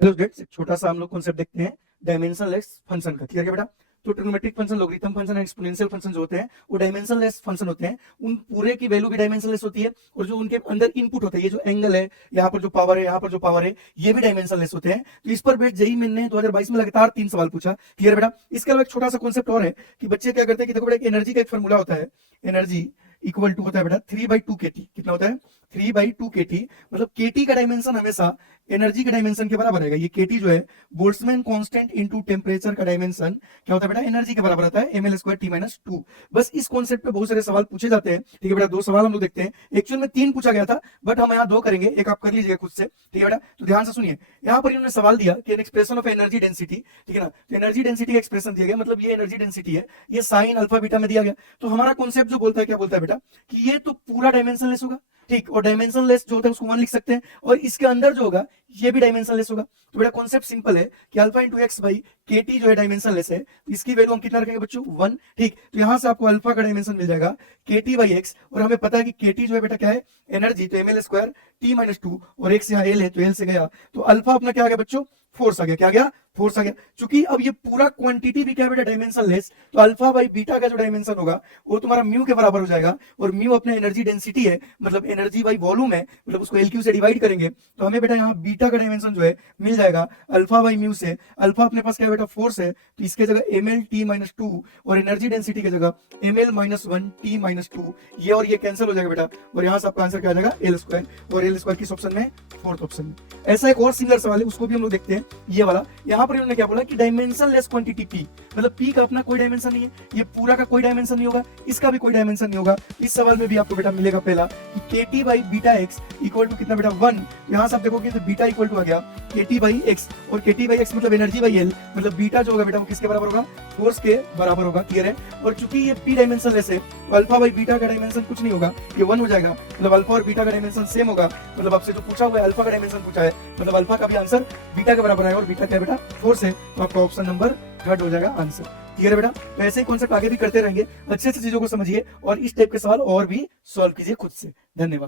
Hello students, एक छोटा सा हम लोग कॉन्सेप्ट देखते हैं डायमेंशनलेस फंक्शन का। क्लियर है बेटा? तो trigonometric function, logarithm function, exponential function जो होते हैं वो डायमेंशनलेस फंक्शन होते हैं। उन पूरे की वैल्यू भी डायमेंशनलेस होती है और जो उनके अंदर इनपुट होता है, ये जो एंगल है, यहाँ पर जो पावर है, यहाँ पर जो पावर है, ये भी डायमेंशनलेस होते हैं। तो इस पर बेट जेईई मेन ने 2022 में लगातार 3 सवाल पूछा। क्लियर बेटा? इसके अलावा एक छोटा सा कॉन्सेप्ट और है कि बच्चे क्या करते हैं कि देखो बेटा, एनर्जी का एक फॉर्मूला होता है। एनर्जी इक्वल टू होता है बेटा 3/2 kT। कितना होता है? 3/2 kT। मतलब kT का डायमेंशन हमेशा एनर्जी के डायमेंशन के बराबर रहेगा। ये kT जो है बोल्ट्जमैन कांस्टेंट इनटू टेम्परेचर का डायमेंशन क्या होता है बेटा? एनर्जी के बराबर आता है ml² T-2। बस इस कॉन्सेप्ट पे बहुत सारे सवाल पूछे जाते हैं। ठीक है बेटा? 2 सवाल हम लोग देखते हैं। एक्चुअल में 3 पूछा गया था, बट हम यहाँ 2 करेंगे, एक आप कर लीजिएगा खुद से। ठीक है बेटा? तो ध्यान से सुनिए, यहाँ पर इन्होंने सवाल दिया कि an expression of energy density. ठीक है ना? तो एनर्जी डेंसिटी का एक्सप्रेशन दिया गया, मतलब ये एनर्जी डेंसिटी है, ये साइन अल्फा बीटा में दिया गया। तो हमारा कॉन्सेप्ट जो बोलता है, क्या बोलता है बेटा? कि ये तो पूरा डायमेंशनलेस होगा। ठीक, और डायमेंशनलेस जो होता है उसको 1 लिख सकते हैं, और इसके अंदर जो होगा ये भी डायमेंशनलेस होगा। तो बेटा कॉन्सेप्ट सिंपल है कि अल्फा इंटू एक्स बाई केटी जो है डायमेंशनलेस है, तो इसकी वैल्यू हम कितना रखेंगे बच्चों? 1। ठीक, तो यहां से आपको अल्फा का डायमेंशन मिल जाएगा केटी बाई एक्स, और हमें पता है कि केटी जो है बेटा क्या है? एनर्जी, तो ml² T-2, और एक्स यहाँ एल है तो एल से गया, तो अल्फा अपना क्या आ गया बच्चों? फोर्स आ गया। क्या गया? फोर्स आ गया। चूंकि अब ये पूरा क्वांटिटी भी क्या बेटा? डायमेंशनलेस, तो अल्फा बाई बीटा का जो डायमेंशन होगा वो तुम्हारा म्यू के बराबर हो जाएगा, और म्यू अपना एनर्जी डेंसिटी है, मतलब एनर्जी बाई वॉल्यूम है, मतलब उसको एलक्यू से डिवाइड करेंगे तो हमें बेटा यहाँ बीटा का डायमेंशन जो है मिल जाएगा अल्फा बाई म्यू से। अल्फा अपने पास क्या बेटा? फोर्स है, तो इसके जगह ml T-2, और एनर्जी डेंसिटी की जगह ml-1 T-2, ये और ये कैंसिल हो जाएगा बेटा, और यहाँ से आपका आंसर क्या आ जाएगा? L², और L² किस ऑप्शन में? 4th ऑप्शन में। ऐसा एक और सिमिलर सवाल है, उसको भी हम लोग देखते हैं, ये वाला। यहाँ पर इन्होंने क्या बोला कि डायमेंशनलेस क्वांटिटी P, मतलब P का अपना कोई डायमेंशन नहीं है, ये पूरा का कोई डायमेंशन नहीं होगा, इसका भी कोई डायमेंशन नहीं होगा। इस सवाल में भी आपको बेटा मिलेगा पहला कि KT by beta x equal to कितना बेटा? 1। यहाँ से आप देखोगे तो बीटा इक्वल टू आ गया KT बाई एक्स, और KT बाई एक्स मतलब एनर्जी बाई एल, मतलब बीटा जो होगा बेटा वो किसके बराबर होगा? फोर्स के बराबर होगा। क्लियर है? और चूंकि ये P डायमेंशनलेस है तो अल्फा बाई बीटा का डायमेंशन कुछ नहीं होगा, ये 1 हो जाएगा, मतलब अल्फा और बीटा का डायमेंशन सेम होगा। मतलब आपसे जो पूछा हुआ है अल्फा का डायमेंशन पूछा है, मतलब अल्फा का भी आंसर बीटा के बराबर आएगा, और बीटा क्या बेटा? फोर्स है, तो आपका ऑप्शन नंबर 3rd हो जाएगा आंसर। क्लियर है बेटा? तो ऐसे ही कॉन्सेप्ट आगे भी करते रहेंगे, अच्छे से चीजों को समझिए और इस टाइप के सवाल और भी सॉल्व कीजिए खुद से। धन्यवाद।